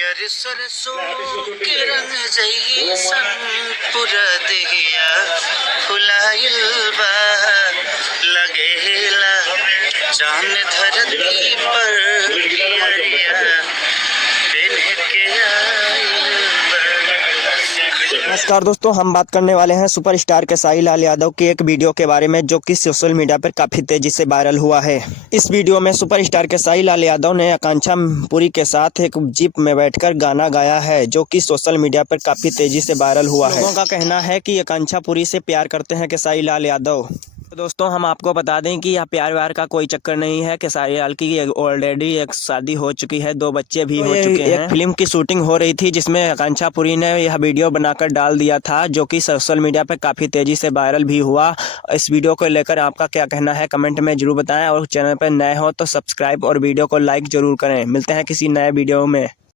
पियर सरसों के रंग जइसन पूरा देहिया फुलाइल बा, लगेला चांद धरती पर पियरिया पेन के आइल बा। नमस्कार दोस्तों, हम बात करने वाले हैं सुपरस्टार खेसारी लाल यादव की एक वीडियो के बारे में जो कि सोशल मीडिया पर काफ़ी तेज़ी से वायरल हुआ है। इस वीडियो में सुपरस्टार खेसारी लाल यादव ने आकांक्षा पुरी के साथ एक जीप में बैठकर गाना गाया है जो कि सोशल मीडिया पर काफ़ी तेज़ी से वायरल हुआ है। लोगों का कहना है कि आकांक्षा पुरी से प्यार करते हैं खेसारी लाल यादव। तो दोस्तों, हम आपको बता दें कि यह प्यार व्यार का कोई चक्कर नहीं है। खेसारी लाल की ऑलरेडी एक शादी हो चुकी है, 2 बच्चे भी हो चुके हैं। एक फिल्म की शूटिंग हो रही थी जिसमें आकांक्षा पुरी ने यह वीडियो बनाकर डाल दिया था जो कि सोशल मीडिया पर काफ़ी तेज़ी से वायरल भी हुआ। इस वीडियो को लेकर आपका क्या कहना है कमेंट में ज़रूर बताएं और चैनल पर नए हो तो सब्सक्राइब और वीडियो को लाइक ज़रूर करें। मिलते हैं किसी नए वीडियो में।